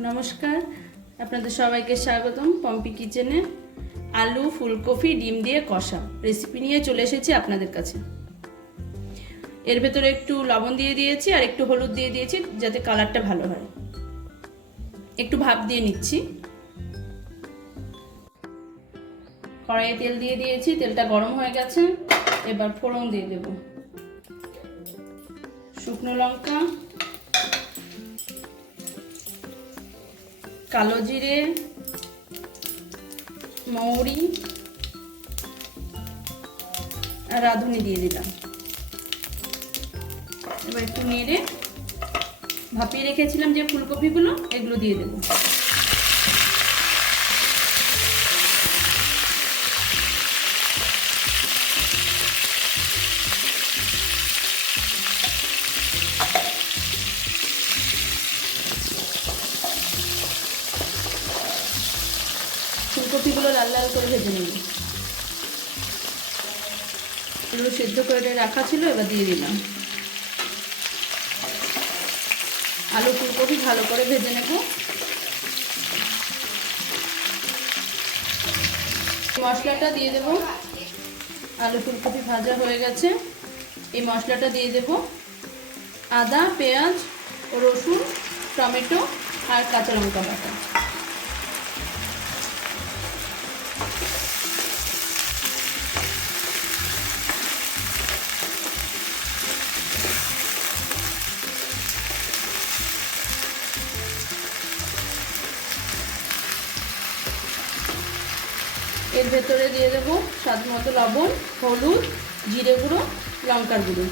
নমস্কার, আপনাদের সবাইকে স্বাগতম পম্পি কিচেনে। আলু ফুলকপি ডিম দিয়ে কষা রেসিপি নিয়ে চলে এসেছি আপনাদের কাছে। এর ভেতরে একটু লবণ দিয়ে দিয়েছি আর একটু হলুদ দিয়ে দিয়েছি যাতে কালারটা ভালো হয়। একটু ভাপ দিয়ে নিচ্ছি। কড়াইয়ে তেল দিয়ে দিয়েছি, তেলটা গরম হয়ে গেছে। এবার ফোড়ন দিয়ে দেব। শুকনো লঙ্কা, কালো জিরে, মৌরি আর রাঁধুনি দিয়ে দিলাম। এবার একটু নেড়ে ভাপিয়ে রেখেছিলাম যে ফুলকপিগুলো, এগুলো দিয়ে দেব। ফুলকপিগুলো লাল লাল করে ভেজে নেব। এগুলো সেদ্ধ করে রাখা ছিল, এবার দিয়ে দিলাম। আলু ফুলকপি ভালো করে ভেজে নেব। মশলাটা দিয়ে দেব। আলু ফুলকপি ভাজা হয়ে গেছে। এই মশলাটা দিয়ে দেব। আদা, পেঁয়াজ, রসুন, টমেটো আর কাঁচা লঙ্কা বাটা। এর ভেতরে দিয়ে দেব স্বাদ মতো লবণ, হলুদ, জিরে গুঁড়ো, লঙ্কার গুঁড়ো।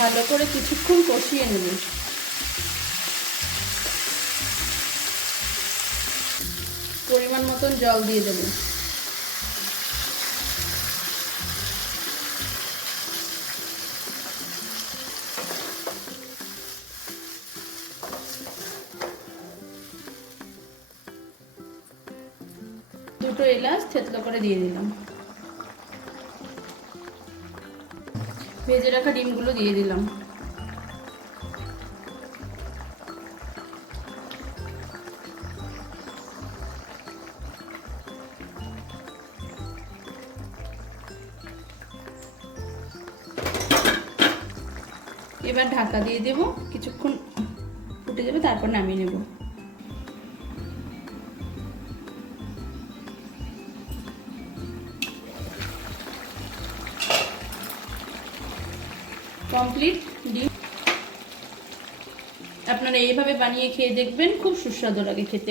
ভালো করে কিছুক্ষণ কষিয়ে নেব। পরিমাণ মতন জল দিয়ে দেব। দুটো এলাচ থেতলো করে দিয়ে দিলাম। ভেজে রাখা ডিমগুলো দিয়ে দিলাম। এবার ঢাকা দিয়ে দেব, কিছুক্ষণ ফুটে যাবে, তারপর নামিয়ে নেব। কমপ্লিট ডিম। আপনারা এইভাবে বানিয়ে খেয়ে দেখবেন, খুব সুস্বাদু লাগে খেতে।